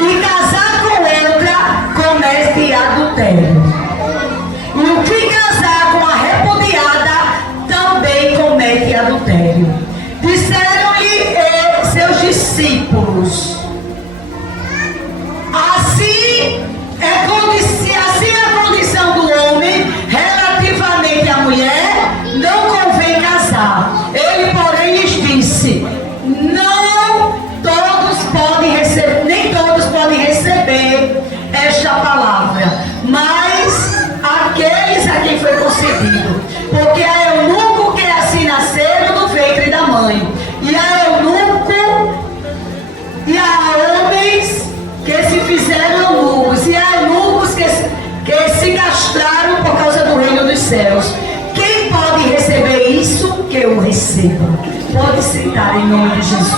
e casar com outra comete adultério. E o que casar com a repudiada também comete adultério. Disseram-lhe seus discípulos: assim é a condição do homem relativamente à mulher, não convém casar. Ele, porém, lhes disse: não todos podem receber, nem todos podem receber esta palavra, mas aqueles a quem foi concedido, porque há eunuco que assim nasceram no ventre da mãe, e há homens que se fizeram eunucos, e há eunucos que se castraram por causa do reino dos céus. Quem pode receber isso, que eu receba. Pode sentar em nome de Jesus.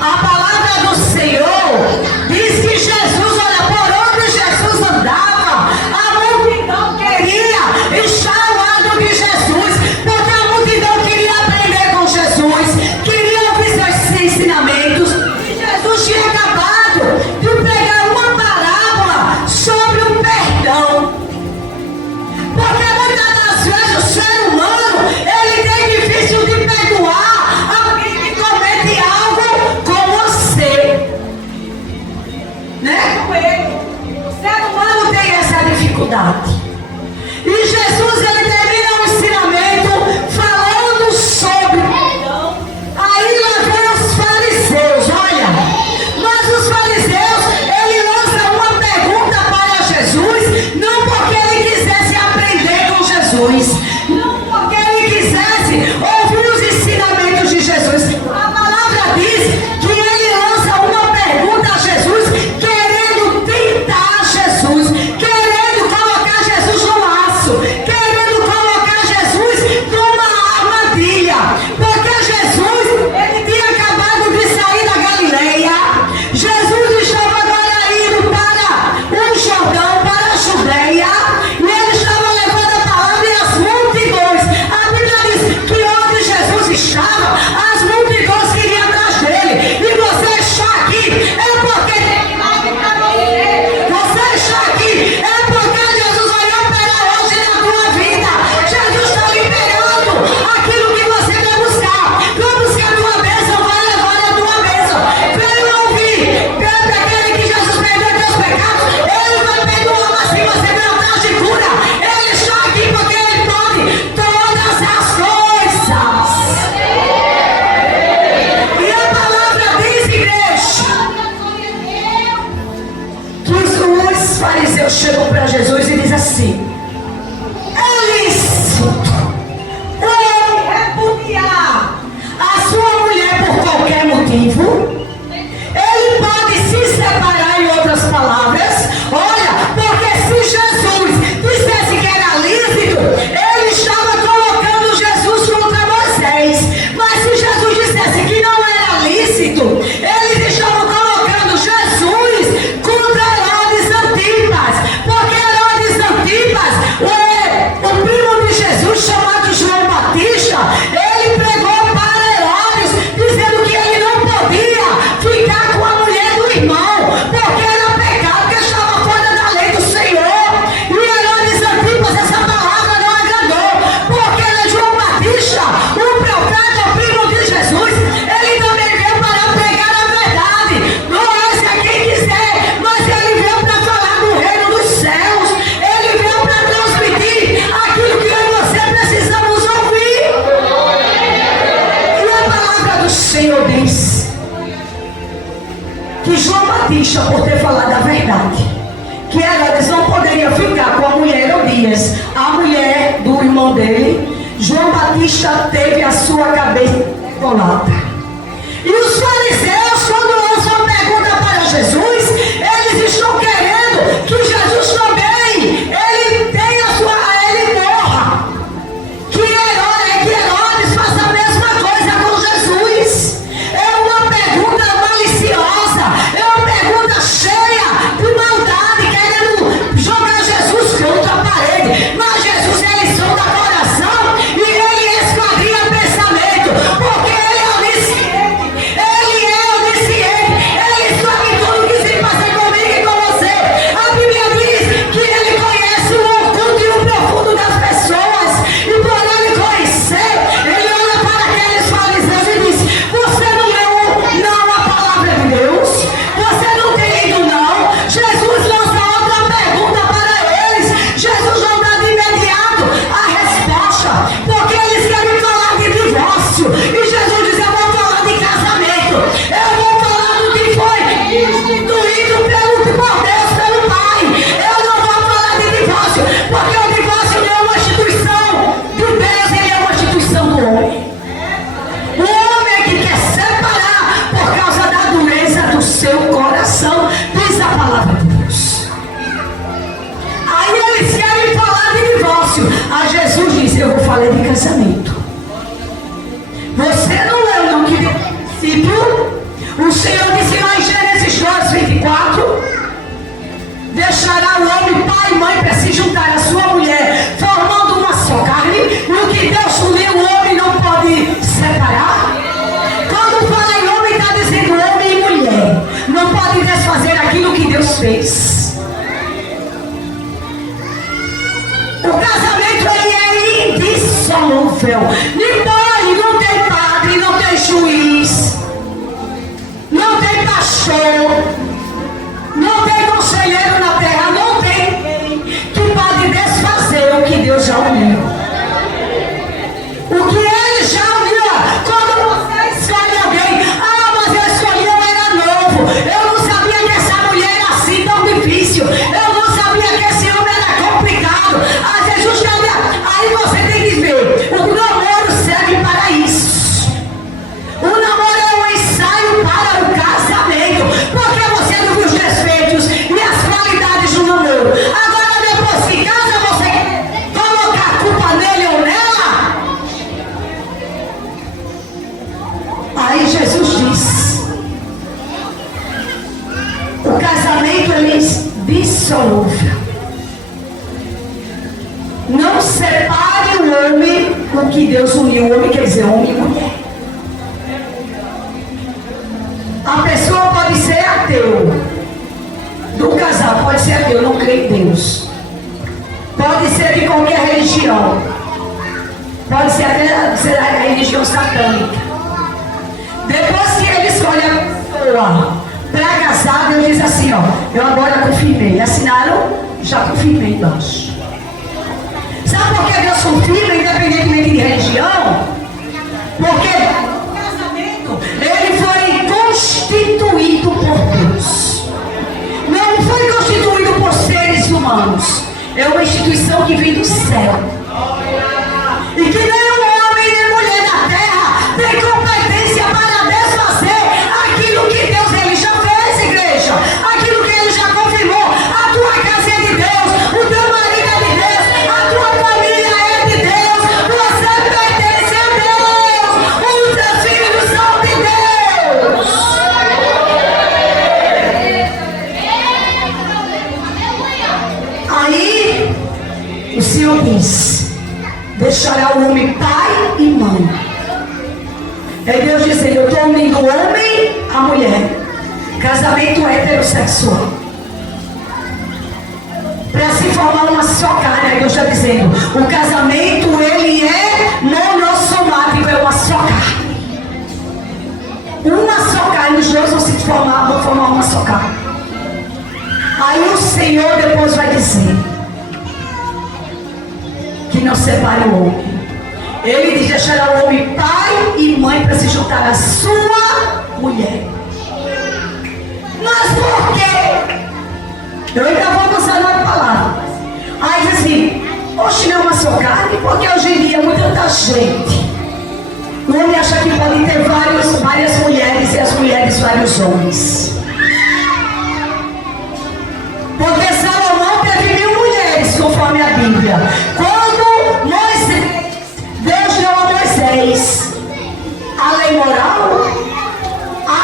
A palavra do Senhor diz que Jesus, olha, por onde Jesus andava, a multidão queria estar ao lado de Jesus, porque a multidão queria aprender com Jesus, queria ouvir seus ensinamentos. E Jesus tinha acabado de pregar uma parábola sobre o perdão. Porque muitas das vezes o ser humano, ele tem difícil de perdoar alguém que comete algo com você, né? Com ele. O ser humano tem essa dificuldade. E Jesus, ele termina o ensinamento falando sobre perdão. Aí lá vem os fariseus, olha. Mas os fariseus, ele lança uma pergunta para Jesus, não porque ele quisesse aprender com Jesus, não porque ele quisesse ouvir os ensinamentos de Jesus. A palavra diz que ele lança uma pergunta a Jesus, querendo tentar Jesus, querendo colocar Jesus no laço, querendo colocar Jesus numa armadilha. Porque Jesus, ele tinha acabado de sair da Galileia. Jesus estava agora indo para o Jordão, para a Judeia, e ele estava levando a palavra e as multidões. A Bíblia diz que onde Jesus estava, as multidões queriam atrás dele. E você está aqui, é porque tem milagre para você. Você está aqui, é porque Jesus vai operar hoje na tua vida. Jesus está liberando aquilo que você quer buscar. Vai buscar a tua bênção, vai levar a tua bênção. Venha ouvir, perante aquele que Jesus perdoa teus pecados, ele vai perdoar, mas se você não atrás de cura, ele está aqui porque ele pode todas as coisas. E a palavra diz, igreja, que os fariseus chegam para Jesus e dizem assim: é lícito o homem repudiar a sua mulher por qualquer motivo? Ele pode se separar, em outras palavras. Olha, porque se Jesus dissesse que era lícito, ele estava colocando Jesus contra Moisés. Mas se Jesus dissesse que não era lícito, eles estavam colocando Jesus contra Herodes Antipas. Porque Herodes Antipas, o primo de Jesus, chamado João Batista, ele pregou para Herodes, dizendo que ele não podia ficar com a mulher do irmão, porque era pecado, que estava fora da lei do Senhor. E Herodes Antipas, essa palavra não agradou, porque ele é João Batista, o profeta, o primo de Jesus. Ele também veio para pregar a verdade, não esse a quem quiser, mas ele veio para falar do reino dos céus. Ele veio para transmitir aquilo que eu e você precisamos ouvir. E a palavra do Senhor diz que João Batista, por ter falado a verdade, que Herodes não poderia ficar com a mulher Herodias, a mulher do irmão dele, João Batista teve a sua cabeça colada. E os fariseus, quando lançam a pergunta para Jesus, eles estão querendo que Jesus também, ele tenha ele morra. Que Herodes faça a mesma coisa com Jesus. É uma pergunta maliciosa, é uma pergunta cheia de maldade, querendo jogar Jesus contra a parede. Mas Jesus, ele sonda coração e ele esquadrinha pensamento, porque ele é onisciente. princípio, o Senhor disse lá em Gênesis 2:24, deixará o homem pai e mãe para se juntar à sua mulher, formando uma só carne, e o que Deus uniu, o homem não pode separar. Quando fala em homem, está dizendo homem e mulher, não pode desfazer aquilo que Deus fez. O casamento ele é indissolúvel. Não tem padre, não tem juiz, não tem pastor, não tem conselheiro na terra, não tem ninguém que pode desfazer o que Deus já uniu. O que Ele já uniu. Quando você escolhe alguém, mas eu escolhi, eu era novo, eu não sabia que essa mulher era assim tão difícil, eu não sabia que esse homem era complicado. Às vezes justamente aí você tem que ver, o namoro serve para isso. O namoro é um ensaio para o casamento, porque você não viu os defeitos e as qualidades do namoro. Agora depois que casa, você quer colocar a culpa nele ou nela? Aí Jesus diz, o casamento é indissolúvel. Não separe o homem com que Deus uniu. O homem quer dizer homem e mulher. A pessoa pode ser ateu. Do casal pode ser ateu, não crê em Deus. Pode ser de qualquer religião. Pode ser até ser a religião satânica. Depois que ele escolhe a pessoa para casar, Deus diz assim, eu agora confirmei. Assinaram? Já confirmei embaixo. Sabe por que Deus confirma, independentemente de religião? Porque o casamento, ele foi constituído por Deus. Não foi constituído por seres humanos. É uma instituição que vem do céu. E que nenhum homem nem mulher da terra tem competência para desfazer aquilo que Deus ele já fez, igreja. Aquilo que ele já confirmou. A tua casa é de Deus, o teu marido é de Deus, a tua família é de Deus, você pertence a Deus, os teus filhos são de Deus. Aí o Senhor diz, deixará o homem pai e mãe. É Deus dizendo, eu estou unindo o homem à mulher. Casamento heterossexual. Para se formar uma só carne. Aí Deus está dizendo, o casamento ele é monossomático, é uma só carne. Uma só carne, os dois vão se formar, vão formar uma só carne. Aí o Senhor depois vai dizer que não separe o homem. Ele diz, deixará o homem pai e mãe para se juntar à sua mulher. Mas por quê? Eu ainda vou avançar na palavra. Aí diz assim, oxe, não é uma só carne, porque hoje em dia muita gente. O homem acha que pode ter várias mulheres e as mulheres vários homens. Porque Salomão teve 1000 mulheres, conforme a Bíblia. Quando Deus deu a Moisés a lei moral, a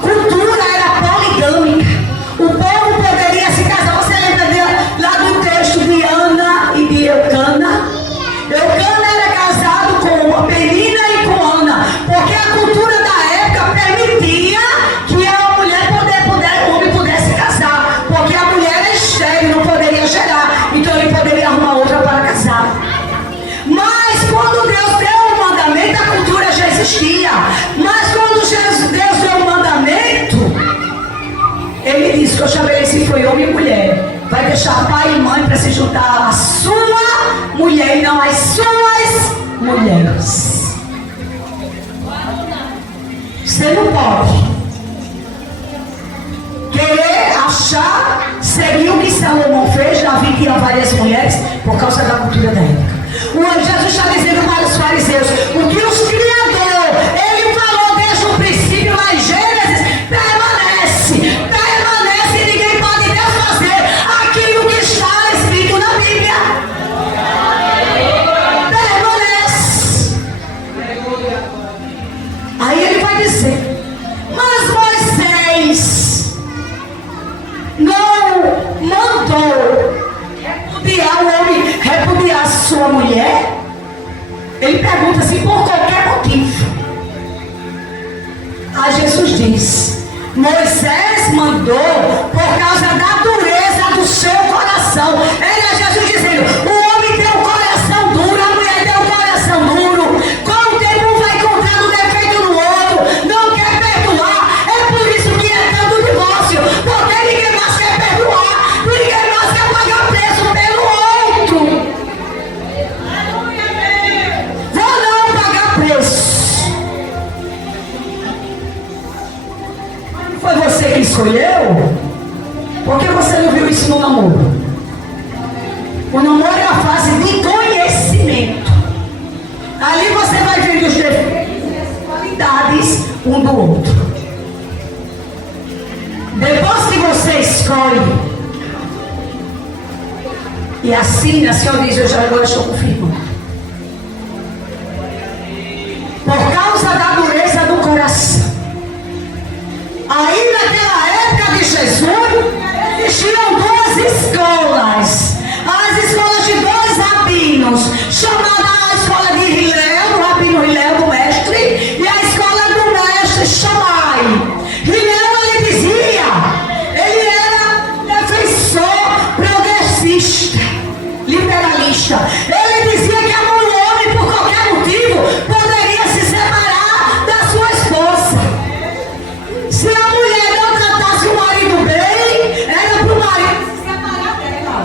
cultura era poligâmica. O povo poderia se casar. Você lembra lá do texto de Ana e de Eucana? Eucana era casado com uma Penina e com Ana, porque a cultura da época permitia que a mulher o homem pudesse casar, porque a mulher era estéril, não poderia gerar, então ele poderia arrumar outra para casar. Mas quando Deus deu o mandamento, a cultura já existia. Mas quando Deus deu o mandamento, ele disse que eu estabeleci foi homem e mulher. Vai deixar pai e mãe para se juntar à sua mulher e não às suas mulheres. Você não pode querer achar, seguir o que Salomão fez. Davi tinha várias mulheres por causa da cultura da época. Jesus está dizendo para os fariseus, o que os criador, ele falou desde o princípio lá em Gênesis, permanece, e ninguém pode desfazer aquilo que está escrito na Bíblia. Permanece. Aí ele vai vai dizer: mas Moisés não mandou repudiar o homem, repudiar sua mulher? Ele pergunta assim, por qualquer motivo. Aí Jesus diz: Moisés mandou por causa da dureza do seu coração. Era Jesus dizendo: o homem tem um coração duro, a mulher tem um coração duro. Com o tempo um vai encontrando defeito no outro, não quer perdoar. É por isso que é tanto divórcio, porque ninguém mais quer perdoar, ninguém mais quer pagar preço pelo outro. Vou não pagar preço. Foi você que escolheu? Por que você não viu isso no namoro? O namoro é a fase de conhecimento. Ali você vai vendo os defeitos e as qualidades um do outro. Depois que você escolhe e assina, assim eu diz, eu já agora estou confirmando. Por causa da dureza do coração. Aí naquela época de Jesus, existiam duas escolas. As escolas de dois rabinos, chamada a escola de Hilel, do rabino Hilel, do mestre, e a escola do mestre Shammai. Hilel, ele dizia, ele era defensor progressista, liberalista. Ele dizia que o homem, por qualquer motivo, poderia se separar da sua esposa. Se a mulher não tratasse o marido bem, era para o marido se separar dela.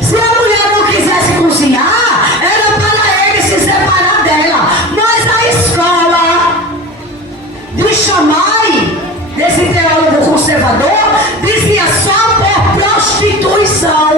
Se a mulher não quisesse cozinhar, era para ele se separar dela. Mas a escola de Shammai, desse teólogo conservador, dizia só por prostituição,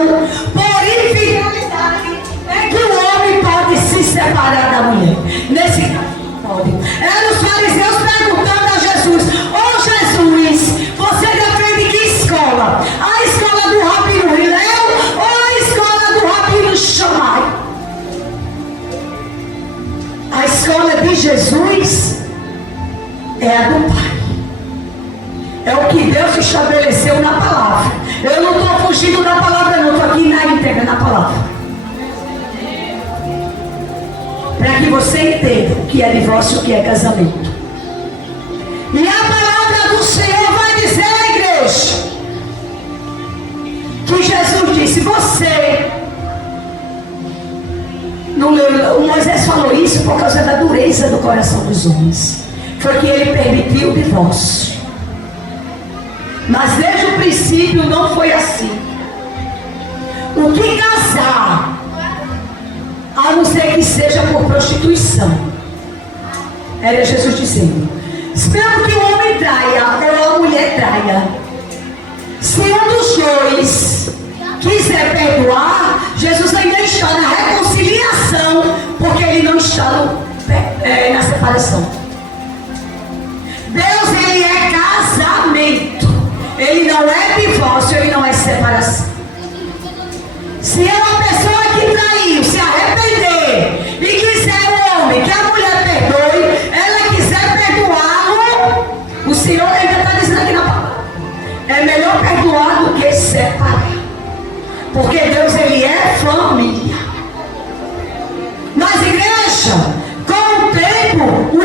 por infidelidade, é que o homem pode se separar da mulher. Nesse caso, pode. Eram os fariseus perguntando a Jesus: ô Jesus, você defende que escola? A escola do rabino Hilel ou a escola do rabino Shammai? A escola de Jesus é a do Pai. É o que Deus estabeleceu na palavra. Eu não estou fugindo da palavra, não. Estou aqui na íntegra, na palavra. Para que você entenda o que é divórcio e o que é casamento. E a palavra do Senhor vai dizer à igreja que Jesus disse: você não leu, o Moisés falou isso por causa da dureza do coração dos homens. Foi que ele permitiu o divórcio. Mas desde o princípio não foi assim. O que casar, a não ser que seja por prostituição, era Jesus dizendo: mesmo que o homem traia ou a mulher traia, se um dos dois quiser perdoar, Jesus ainda está na reconciliação, porque ele não está na separação. Deus, ele é casamento, ele não é divórcio, ele não é separação. Se é uma pessoa que traiu, se arrepender e quiser o homem que a mulher perdoe, ela quiser perdoá-lo, o Senhor ainda está dizendo aqui na palavra: é melhor perdoar do que separar, porque Deus, ele é família. Mas igreja, com o tempo, o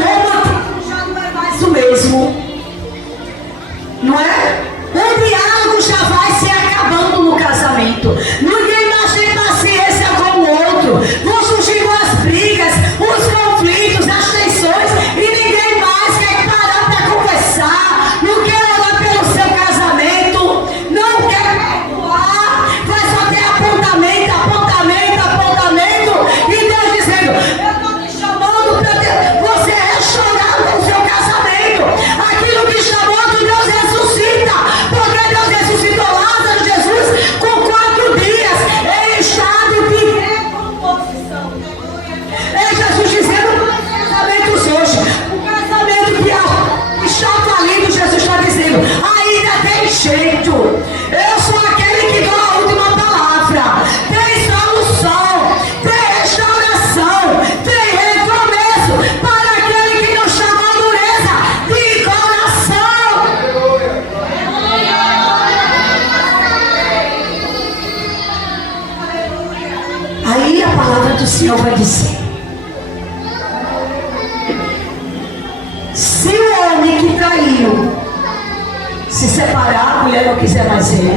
separar, a mulher não quiser mais ele.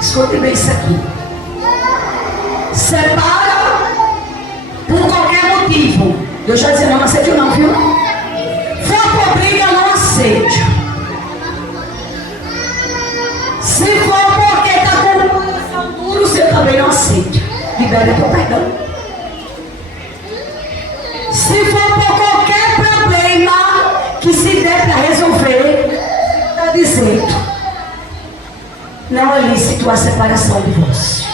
Escute bem isso aqui. Separa por qualquer motivo. Deus já disse, não aceite não, viu? For por briga, não aceite. Se for porque está com o coração duro, você também não aceita. Libere o teu perdão. Se for por qualquer problema que se der para resolver, está dizendo, não é lícito a separação de vós.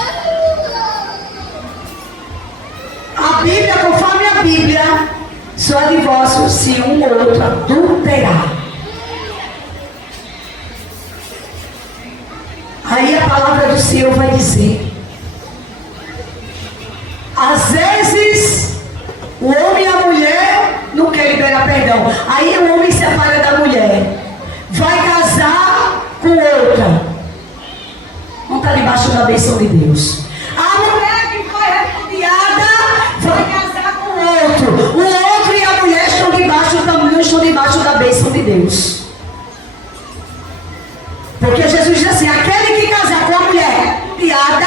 A Bíblia, conforme a Bíblia, só divórcio se um ou outro adulterar. Aí a palavra do Senhor vai dizer, às vezes o homem e a mulher não quer liberar perdão. Aí o homem separa da mulher, vai casar com outra, não está debaixo da bênção de Deus. A mulher que foi repudiada vai casar com outro. O outro e a mulher estão debaixo da bênção de Deus. Porque Jesus diz assim, aquele que casar com a mulher repudiada,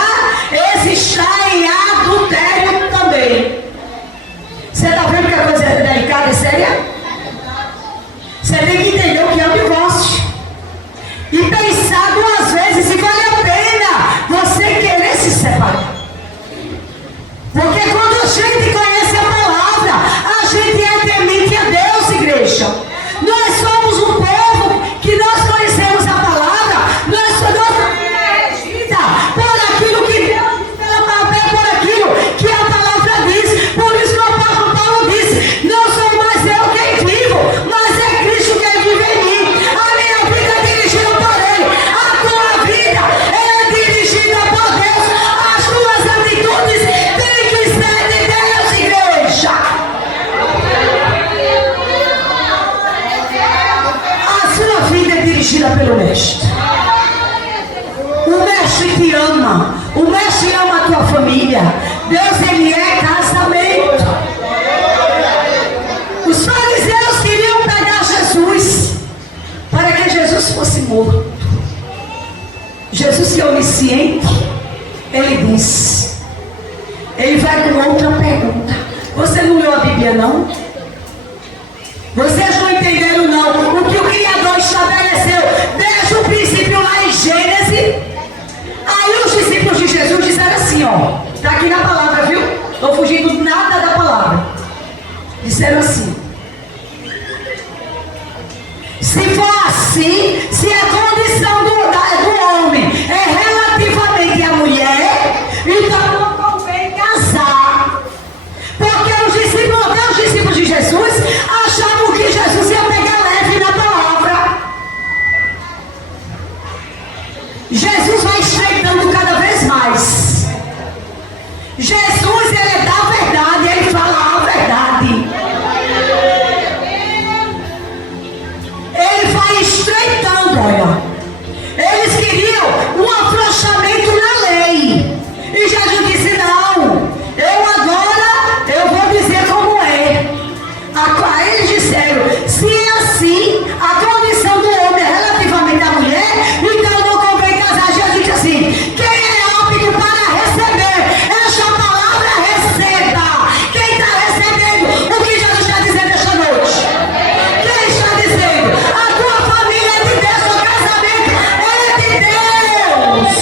esse está em adultério também. Você está vendo que a coisa é delicada e séria? Você tem que entender o que é o divórcio. E pensar duas vezes se vale a pena você querer se separar. Porque quando a gente conhece a palavra, a gente é temente a Deus, igreja. Nós somos um povo que nós conhecemos a palavra, nós somos regida por aquilo que Deus diz, por aquilo que a palavra diz. Por isso que o apóstolo Paulo disse, não sou mais eu quem vivo, mas é Cristo quem vive em mim. A minha vida é dirigida por Ele, a tua vida é dirigida por Deus, as tuas atitudes têm que ser de Deus, igreja. A sua vida é dirigida pelo Mestre. O Mestre te ama, o Mestre ama a tua família. Deus, Ele é casamento. Os fariseus queriam pegar Jesus para que Jesus fosse morto. Jesus, que é onisciente, Ele diz, Ele vai com outra pergunta. Você não leu a Bíblia, não? Vocês não entenderam, não, o que o Criador estabeleceu desde o princípio lá em Gênesis? Aí os discípulos de Jesus disseram assim, ó, está aqui na palavra, viu? Estou fugindo nada da palavra. Disseram assim, se for assim, se a condição do homem é relativamente à mulher, então não convém casar. Porque os discípulos de Jesus achavam que Jesus ia pegar leve na palavra. Jesus vai estreitando cada vez mais. Jesus, Ele é da verdade, Ele fala a verdade. Ele vai estreitando, olha. Eles queriam um afrouxamento na lei. E Jesus disse, não, eu vou dizer como é. Aí eles disseram, se é assim, a condição do homem é relativamente à mulher, então não convém casar. Jesus disse assim, quem é apto para receber esta palavra, receba. Quem está recebendo o que Jesus está dizendo esta noite? Quem está dizendo? A tua família é de Deus, o casamento é de Deus.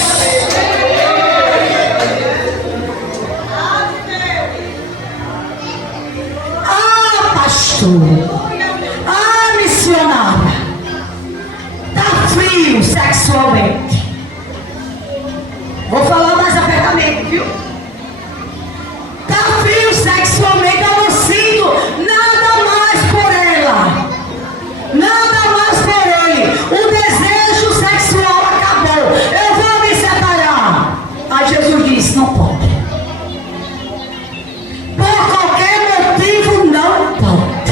Ah, pastor. Ah, missionária. Está frio sexualmente. Vou falar mais apertamente, viu? Está frio sexualmente, eu não sinto nada mais por ela. Nada mais por ele. O desejo sexual acabou. Eu vou me separar. Aí Jesus disse, não pode. Por qualquer motivo, não pode.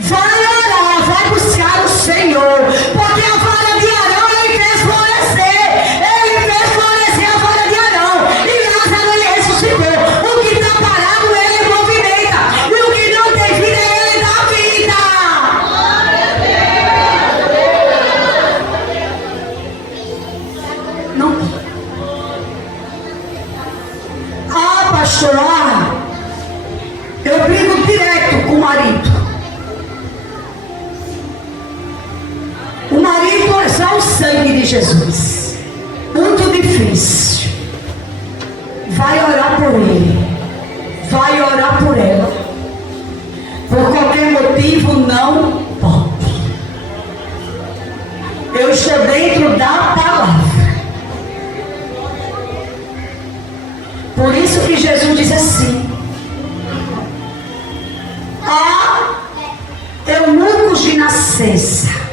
Vai orar, vai buscar o Senhor. Porque a vara de Arão ele fez de Jesus. Muito difícil. Vai orar por ele. Vai orar por ela. Por qualquer motivo, não pode. Eu estou dentro da palavra. Por isso que Jesus diz assim: há eunucos de nascença.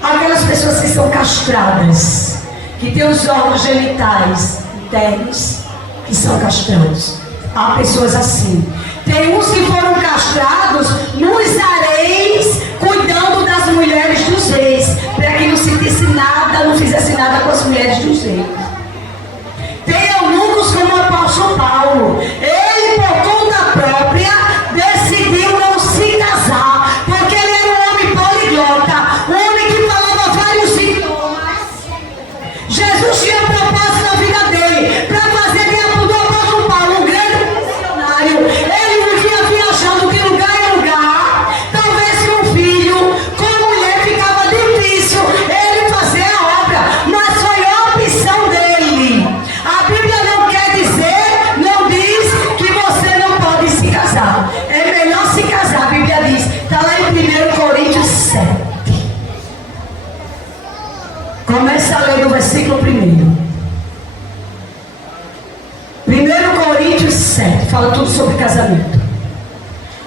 Aquelas pessoas que são castradas, que têm os órgãos genitais internos, que são castrados. Há pessoas assim. Tem uns que foram castrados nos haréis, cuidando das mulheres dos reis, para que não sentisse nada, não fizesse nada com as mulheres dos reis. Tem eunucos como o apóstolo Paulo. Ele, por conta própria, decidiu não se casar, porque ele era um homem poliglota, um homem que falava vários idiomas. Jesus tinha propósito na vida dele, para fazer do apóstolo Paulo um grande missionário. Ele vivia viajando de lugar em lugar, talvez com filho, com mulher ficava difícil ele fazer a obra, mas foi a opção dele. A Bíblia não quer dizer, não diz que você não pode se casar. É melhor se casar, a Bíblia diz, está lá em 1 Coríntios 7. Começa a ler do versículo 1. 1 Coríntios 7, fala tudo sobre casamento.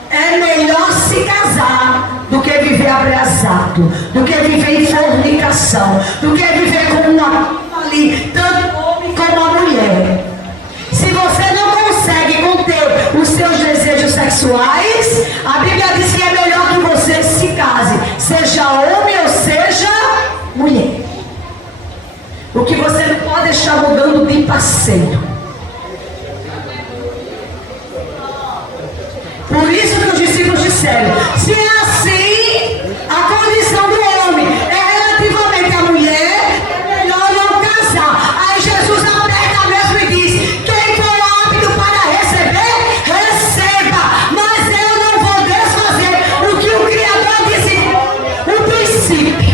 É melhor se casar do que viver abraçado, do que viver em fornicação, do que viver como uma ali, tanto o homem como a mulher. Se você não consegue conter os seus desejos sexuais, a Bíblia diz que é melhor que você se case, seja homem ou seja mulher. O que você não pode deixar mudando de parceiro. Por isso que os discípulos disseram: se é assim, a condição do homem é relativamente à mulher, é melhor não casar. Aí Jesus aperta mesmo e diz: quem for apto para receber, receba. Mas eu não vou desfazer o que o Criador disse, o princípio.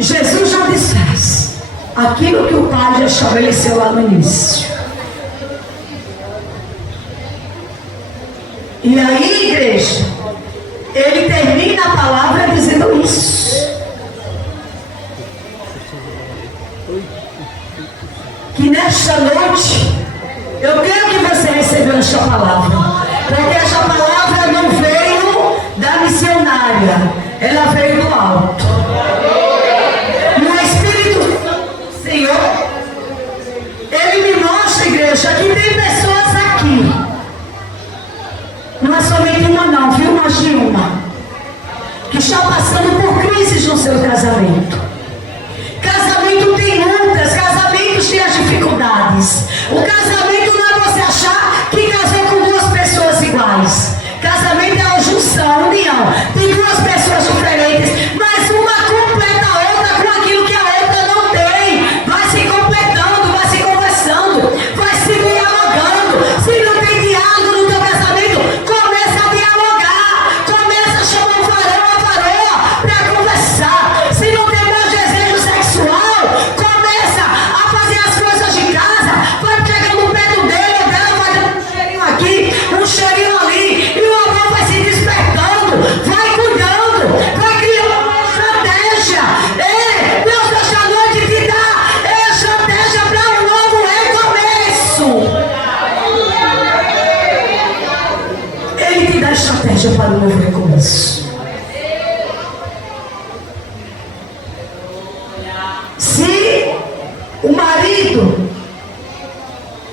Jesus já desfaz aquilo que o Pai já estabeleceu lá no início. E aí, igreja, ele termina a palavra dizendo isso: que nesta noite eu quero que você recebeu esta palavra, porque esta palavra não veio da missionária, ela veio do alto. Senhor, ele me mostra, igreja, que tem pessoas aqui, não é somente uma não, viu, mais de uma, que estão passando por crises no seu casamento. Casamento tem lutas, casamentos têm as dificuldades. O casamento não é você achar que casou com duas pessoas iguais. Casamento é a junção, a união de duas pessoas diferentes, mas uma completa a outra com aquilo que a outra não tem. Vai se completando, vai se conversando, vai se dialogando. Se não tem diálogo no teu casamento, começa a dialogar, começa a chamar o varão, a varoa para conversar. Se não tem mais desejo sexual, começa a fazer as coisas de casa, vai pegando perto dele ou dela, vai dando um cheirinho aqui, um cheirinho ali, e o amor vai se despertando, vai cuidando, vai criando uma estratégia. Ei, Deus desta noite te dá estratégia para um novo recomeço. Ele te dá estratégia para um novo recomeço. Se o marido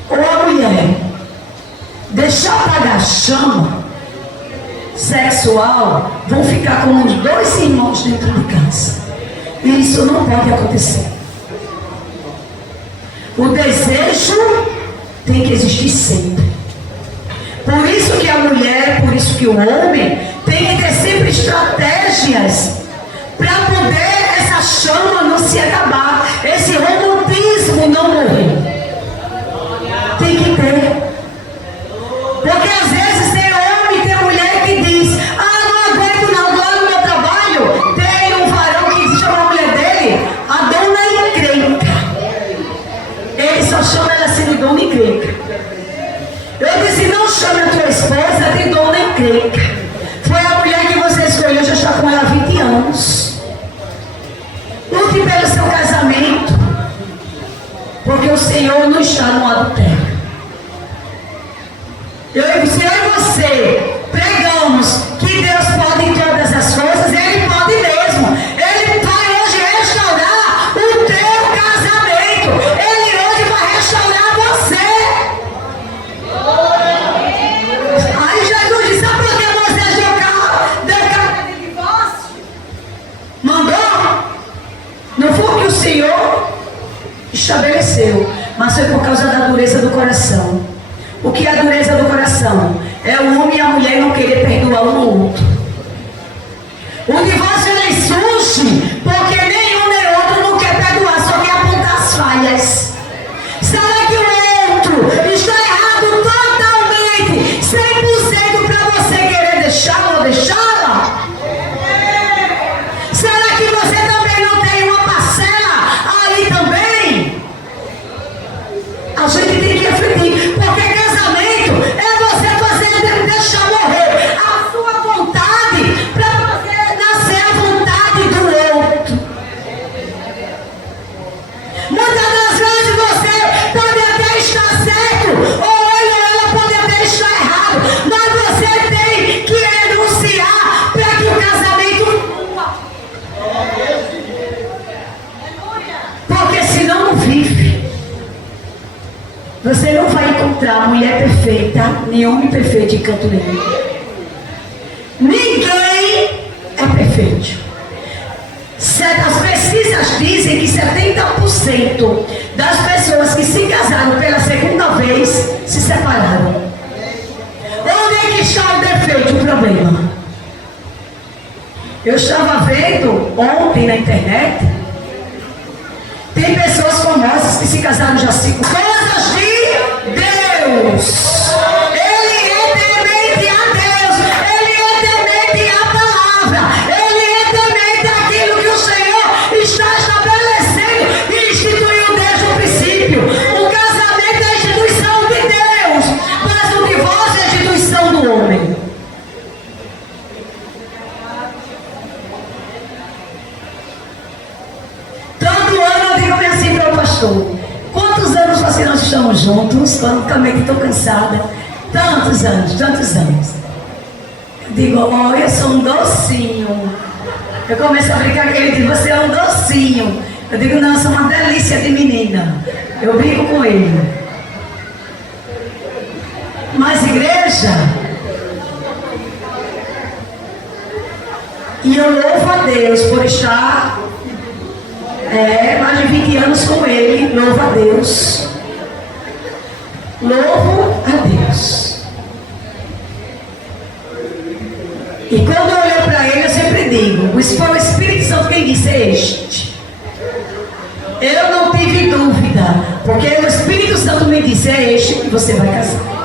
ou a mulher deixar apagar a chama sexual, vão ficar como os dois irmãos dentro de casa. E isso não pode acontecer. O desejo tem que existir sempre. Por isso que a mulher, por isso que o homem tem que ter sempre estratégias para poder essa chama não se acabar, esse romantismo não morrer. Tem que ter. Porque às vezes chamasse de dona encrenca. Eu disse, não chame a tua esposa de dona encrenca. Foi a mulher que você escolheu, já está com ela há 20 anos. Lute pelo seu casamento, porque o Senhor não está no adultério. Eu e você pregamos que Deus pode em todas as coisas, Ele pode mesmo. Ele vai hoje restaurar o teu casamento. Ele hoje vai restaurar você. Aí Jesus disse, sabe por que você deu carta de divórcio? Mandou? Não foi o que o Senhor estabeleceu, mas foi por causa da dureza do coração. O que é a dureza do coração? É o homem e a mulher não querer perdoar um ao outro. O divórcio ele surge porque nenhum nem outro não quer perdoar, só quer apontar as falhas. Será que o outro está errado totalmente, 100% para você querer deixá-lo ou deixá-la? Será que você também não tem uma parcela aí também? A gente tem que refletir, porque casamento é você fazer deixar morrer a sua vontade para fazer nascer a vontade do outro. Muitas das vezes você pode até estar certo, ou ele ou ela pode até estar errado, mas você tem que renunciar para que o casamento flua. Porque senão não vive. Você não vai encontrar mulher perfeita, nem homem perfeito em canto nenhum. Ninguém é perfeito. As pesquisas dizem que 70% das pessoas que se casaram pela segunda vez se separaram. Onde é que está o defeito, o problema? Eu estava vendo ontem na internet, tem pessoas famosas que se casaram já 5 coisas de Deus. Ele é temente a Deus. Ele é temente à palavra. Ele é temente àquilo que o Senhor está estabelecendo e instituiu desde o princípio. O casamento é a instituição de Deus, mas o divórcio é a instituição do homem. Todo ano eu digo assim para o pastor: quantos anos nós estamos juntos? Francamente estou cansada. Tantos anos. Eu digo, olha, eu sou um docinho. Eu começo a brincar com ele, diz, você é um docinho. Eu digo, não, eu sou uma delícia de menina. Eu brinco com ele. Mas igreja, e eu louvo a Deus por estar mais de 20 anos com ele. Louvo a Deus. Louvo a Deus. E quando eu olho para ele, eu sempre digo, isso foi o Espírito Santo quem disse este. Eu não tive dúvida, porque o Espírito Santo me disse, é este que você vai casar.